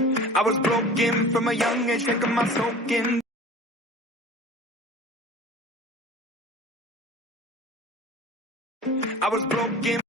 I was broken from a young age, taking my soaking. I was broken.